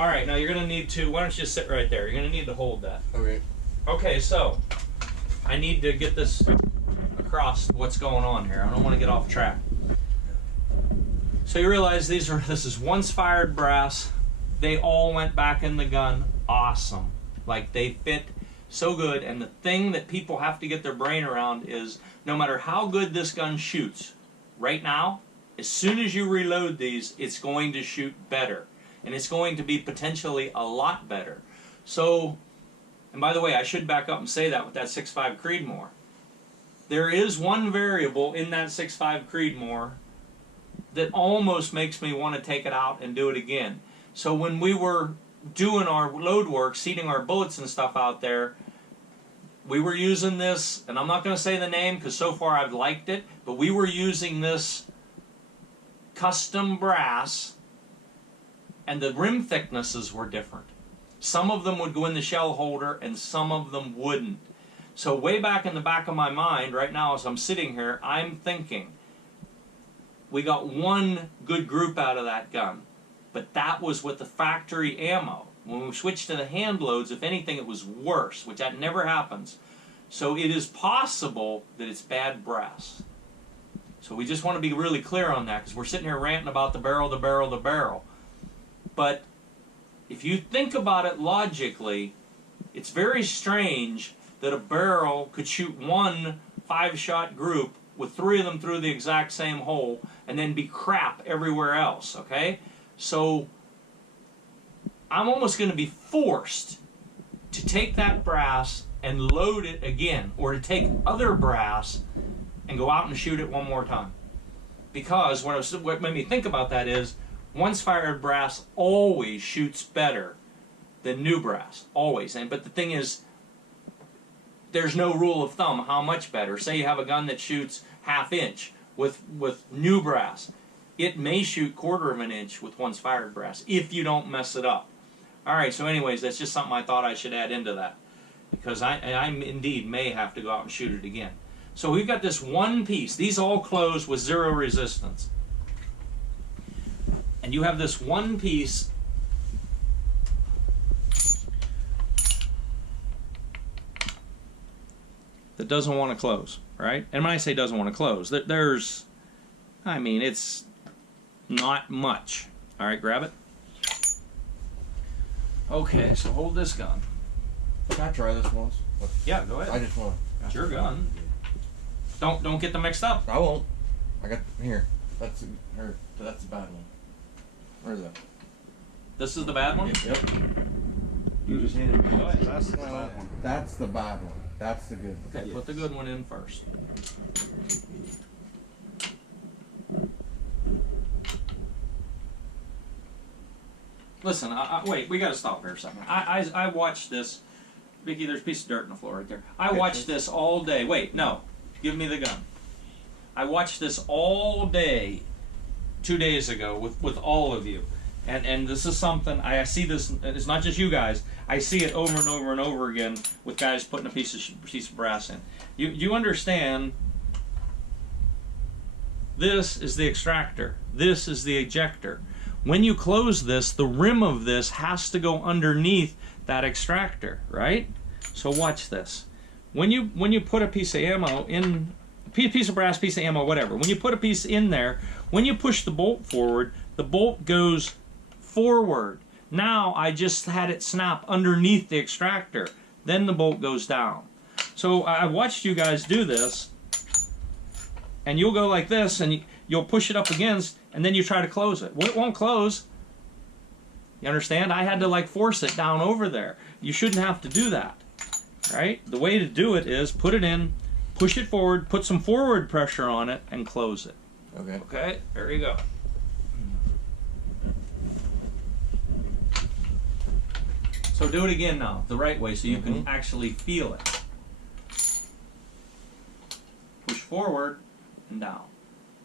All right, now you're going to need to, why don't you just sit right there? You're going to need to hold that. Okay. Okay, so I need to get this across what's going on here. I don't want to get off track. So you realize this is once fired brass. They all went back in the gun. Awesome. Like they fit so good. And the thing that people have to get their brain around is no matter how good this gun shoots, right now, as soon as you reload these, it's going to shoot better. And it's going to be potentially a lot better. So, and by the way, I should back up and say that with that 6.5 Creedmoor. There is one variable in that 6.5 Creedmoor that almost makes me want to take it out and do it again. So when we were doing our load work, seating our bullets and stuff out there, we were using this, and I'm not going to say the name because so far I've liked it, but we were using this custom brass, and the rim thicknesses were different. Some of them would go in the shell holder and some of them wouldn't. So way back in the back of my mind, right now as I'm sitting here, I'm thinking, we got one good group out of that gun, but that was with the factory ammo. When we switched to the hand loads, if anything, it was worse, which that never happens. So it is possible that it's bad brass. So we just want to be really clear on that because we're sitting here ranting about the barrel, the barrel, the barrel. But if you think about it logically, it's very strange that a barrel could shoot one 5-shot group with 3 of them through the exact same hole and then be crap everywhere else, okay? So I'm almost going to be forced to take that brass and load it again, or to take other brass and go out and shoot it one more time. Because what made me think about that is once fired brass always shoots better than new brass, always. But the thing is, there's no rule of thumb how much better. Say you have a gun that shoots 1/2 inch with new brass. It may shoot 1/4 of an inch with once fired brass if you don't mess it up. Alright, so anyways, that's just something I thought I should add into that. Because I indeed may have to go out and shoot it again. So we've got this one piece. These all close with 0 resistance. And you have this one piece that doesn't want to close, right? And when I say doesn't want to close, there's, I mean, it's not much. All right, grab it. Okay, so hold this gun. Can I try this once? Yeah, go ahead. I just want to. It's your gun. Don't get them mixed up. I won't. I got here. That's the bad one. Where's that? This is the bad one? Yep. You just handed me. Go ahead. That's the bad one. That's the bad one. That's the good one. Okay, Yes. put the good one in first. Listen, wait, we got to stop here a second. I watched this. Vicki, there's a piece of dirt on the floor right there. I watched this all day. Wait, no. Give me the gun. I watched this all day 2 days ago with all of you. And this is something, I see this, it's not just you guys, I see it over and over and over again with guys putting a piece of brass in. You understand, this is the extractor, this is the ejector. When you close this, the rim of this has to go underneath that extractor, right? So watch this. When you put a piece of ammo in, piece of brass, piece of ammo, whatever, when you put a piece in there, when you push the bolt forward, the bolt goes forward. Now I just had it snap underneath the extractor. Then the bolt goes down. So I watched you guys do this, and you'll go like this, and you'll push it up against, and then you try to close it. Well, it won't close. You understand? I had to like force it down over there. You shouldn't have to do that, right? The way to do it is put it in, push it forward, put some forward pressure on it, and close it. Okay. Okay, there you go. So do it again now, the right way, so you can actually feel it. Push forward and down.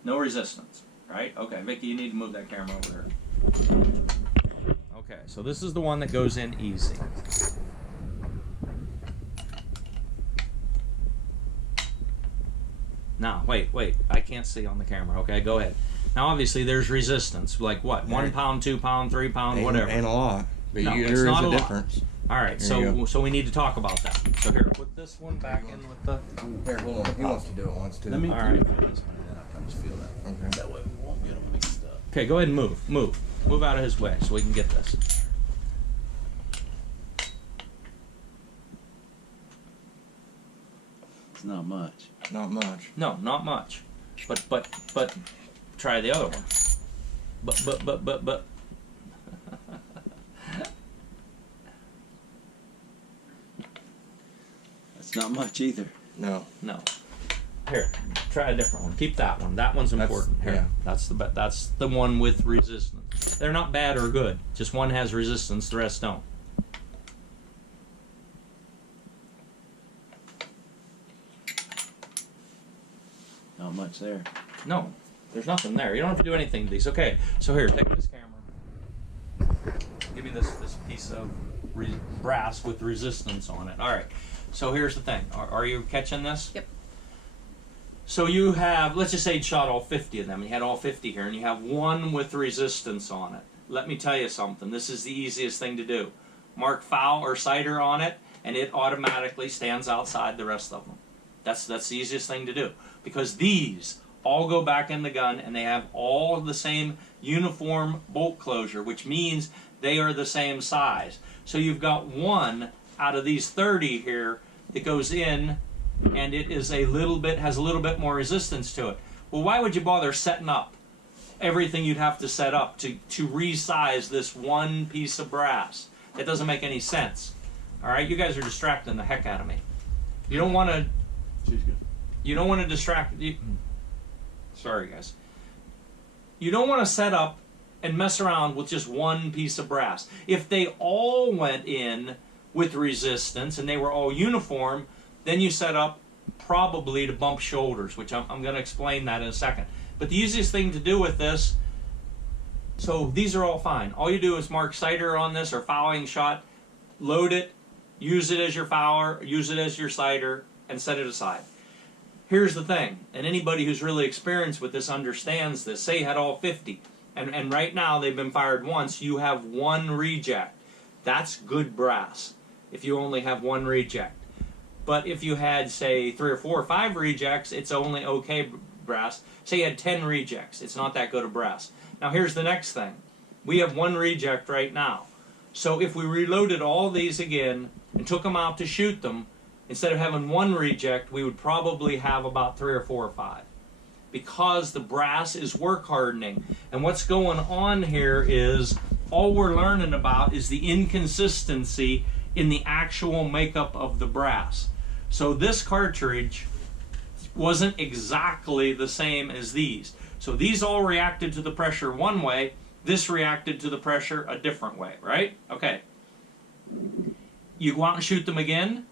No resistance, right? Okay, Vicki, you need to move that camera over there. Okay, so this is the one that goes in easy. Now, wait, I can't see on the camera. Okay, go ahead. Now, obviously, there's resistance. Like what? 1 pound, 2 pound, 3 pound, whatever. And a lot. But No, it's there is not a a lot. difference. All right, There you so we need to talk about that. So here, put this one back in with the. Here, hold on. He wants to do it once too. Let me All right. feel this one, and then I'll just feel that. Okay. That way we won't get them mixed up. Okay, go ahead and move out of his way so we can get this. It's not much. Not much. No, not much, but try the other one. But. That's not much either. No. No. Here, try a different one. Keep that one. That one's important. Here, yeah. that's the one with resistance. They're not bad or good. Just one has resistance, the rest don't. Not much there. No, there's nothing there. You don't have to do anything to these. Okay, so here, take this camera. Give me this piece of brass with resistance on it. All right. So here's the thing. Are you catching this? Yep. So you have, let's just say you shot all 50 of them. You had all 50 here, and you have one with resistance on it. Let me tell you something. This is the easiest thing to do. Mark foul or cider on it, and it automatically stands outside the rest of them. That's the easiest thing to do, because these all go back in the gun, and they have all the same uniform bolt closure, which means they are the same size. So you've got one out of these 30 here that goes in, and it is has a little bit more resistance to it. Well, why would you bother setting up everything you'd have to set up to resize this one piece of brass? That doesn't make any sense. All right, you guys are distracting the heck out of me. You don't want to. She's good. You don't want to distract. Sorry, guys. You don't want to set up and mess around with just one piece of brass. If they all went in with resistance and they were all uniform, then you set up probably to bump shoulders, which I'm going to explain that in a second. But the easiest thing to do with this, so these are all fine. All you do is mark cider on this or fouling shot, load it, use it as your fouler, use it as your cider, and set it aside. Here's the thing, and anybody who's really experienced with this understands this. Say you had all 50, and right now they've been fired once, you have one reject. That's good brass if you only have one reject. But if you had, say, 3 or 4 or 5 rejects, it's only okay brass. Say you had 10 rejects, it's not that good a brass. Now here's the next thing. We have one reject right now. So if we reloaded all these again and took them out to shoot them, instead of having one reject, we would probably have about 3 or 4 or 5. Because the brass is work hardening. And what's going on here is, all we're learning about is the inconsistency in the actual makeup of the brass. So this cartridge wasn't exactly the same as these. So these all reacted to the pressure one way, this reacted to the pressure a different way, right? Okay. You go out and shoot them again,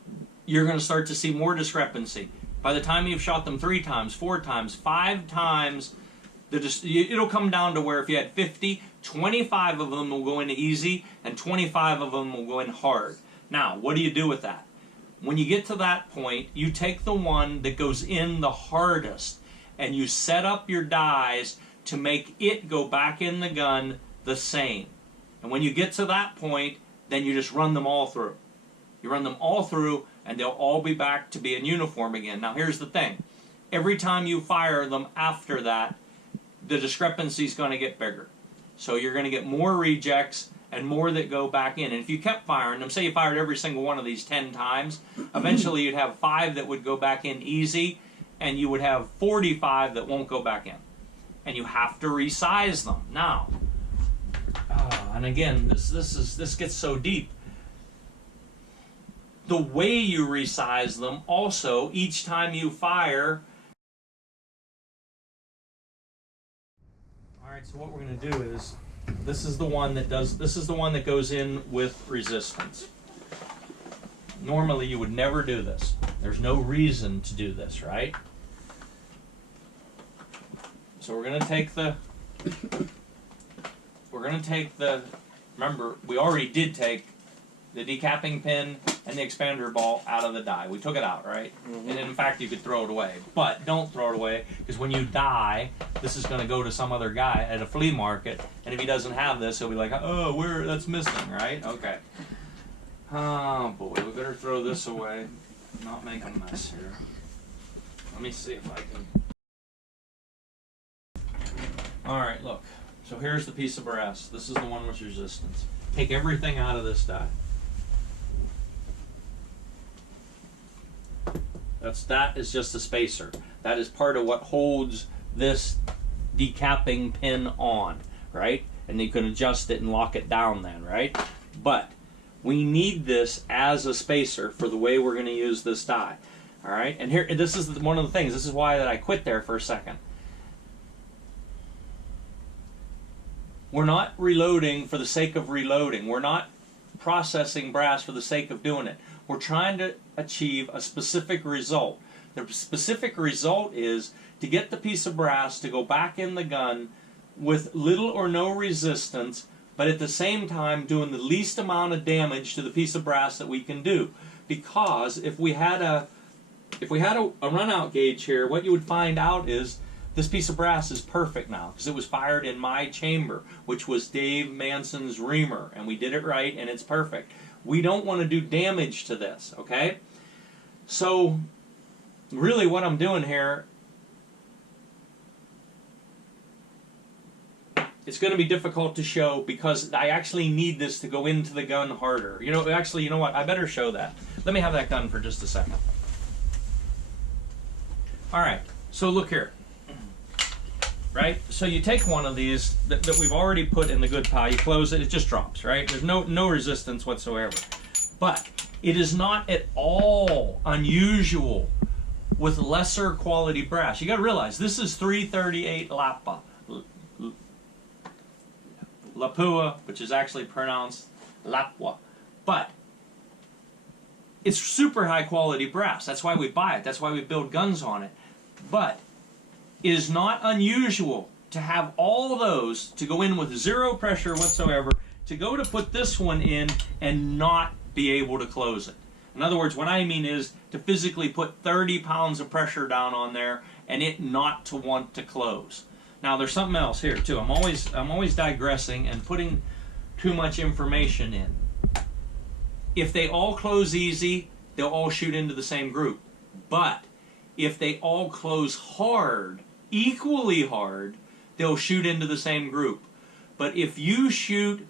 you're going to start to see more discrepancy. By the time you've shot them 3 times, 4 times, 5 times, it'll come down to where if you had 50, 25 of them will go in easy, and 25 of them will go in hard. Now, what do you do with that? When you get to that point, you take the one that goes in the hardest, and you set up your dies to make it go back in the gun the same. And when you get to that point, then you just run them all through. You run them all through, and they'll all be back to being uniform again. Now here's the thing. Every time you fire them after that, the discrepancy is going to get bigger. So you're going to get more rejects and more that go back in. And if you kept firing them, say you fired every single one of these 10 times, eventually you'd have 5 that would go back in easy, and you would have 45 that won't go back in. And you have to resize them. Now, and again, this gets so deep. The way you resize them also, each time you fire. All right, so what we're going to do is, this is the one that goes in with resistance. Normally you would never do this. There's no reason to do this, right? So we're going to take the remember, we already did take the decapping pin and the expander ball out of the die. We took it out, right? And in fact, you could throw it away. But don't throw it away, because when you die, this is going to go to some other guy at a flea market, and if he doesn't have this, he'll be like, oh, that's missing, right? Okay. Oh, boy, we better throw this away. Not make a mess here. Let me see if I can... Alright, look. So here's the piece of brass. This is the one with resistance. Take everything out of this die. That is just a spacer. That is part of what holds this decapping pin on, right? And you can adjust it and lock it down then, right? But we need this as a spacer for the way we're going to use this die. All right? And here, this is one of the things. This is why that I quit there for a second. We're not reloading for the sake of reloading. We're not processing brass for the sake of doing it. We're trying to achieve a specific result. The specific result is to get the piece of brass to go back in the gun with little or no resistance, but at the same time doing the least amount of damage to the piece of brass that we can do. Because if we had a run-out gauge here, what you would find out is this piece of brass is perfect now, because it was fired in my chamber, which was Dave Manson's reamer, and we did it right, and it's perfect. We don't want to do damage to this, okay? So, really what I'm doing here, it's going to be difficult to show because I actually need this to go into the gun harder. You know, actually, you know what? I better show that. Let me have that gun for just a second. All right, so look here. Right? So you take one of these that we've already put in the good pile, you close it, it just drops, right? There's no resistance whatsoever. But it is not at all unusual with lesser quality brass. You got to realize this is 338 Lapua, which is actually pronounced Lapua. But it's super high quality brass. That's why we buy it. That's why we build guns on it. But it is not unusual to have all those to go in with zero pressure whatsoever, to go to put this one in and not be able to close it. In other words, what I mean is to physically put 30 pounds of pressure down on there and it not to want to close. Now there's something else here too. I'm always digressing and putting too much information in. If they all close easy, they'll all shoot into the same group. But if they all close hard, equally hard, they'll shoot into the same group. But if you shoot,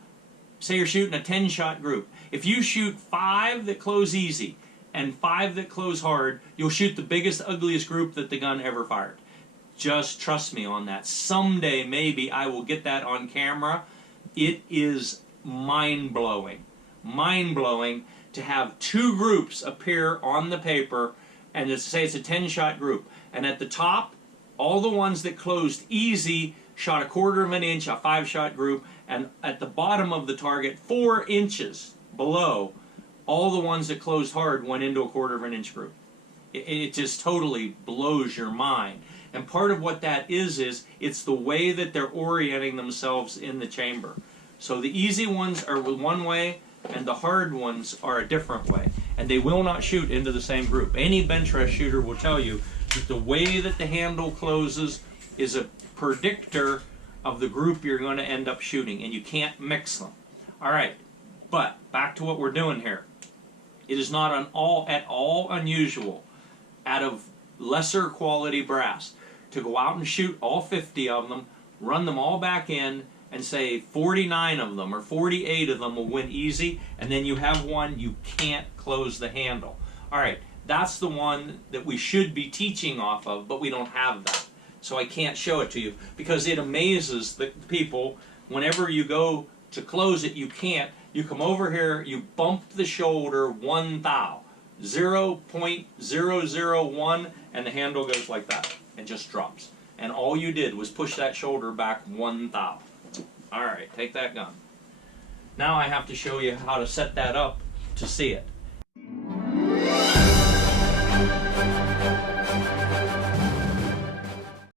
say you're shooting a 10-shot group, if you shoot 5 that close easy and 5 that close hard, you'll shoot the biggest, ugliest group that the gun ever fired. Just trust me on that. Someday, maybe, I will get that on camera. It is mind-blowing. Mind-blowing to have 2 groups appear on the paper and to say it's a 10-shot group. And at the top, all the ones that closed easy shot 1/4 of an inch, a 5-shot group, and at the bottom of the target, 4 inches below, all the ones that closed hard went into a 1/4 of an inch group. It just totally blows your mind. And part of what that is it's the way that they're orienting themselves in the chamber. So the easy ones are one way, and the hard ones are a different way. And they will not shoot into the same group. Any bench rest shooter will tell you that the way that the handle closes is a predictor of the group you're going to end up shooting, and you can't mix them. All right, but back to what we're doing here. It is not at all unusual out of lesser quality brass to go out and shoot all 50 of them, run them all back in, and say 49 of them or 48 of them will win easy, and then you have one you can't close the handle. All right, that's the one that we should be teaching off of, but we don't have that. So I can't show it to you because it amazes the people. Whenever you go to close it, you can't. You come over here, you bump the shoulder 1 thou, 0.001, and the handle goes like that and just drops. And all you did was push that shoulder back 1 thou. All right, take that gun. Now I have to show you how to set that up to see it.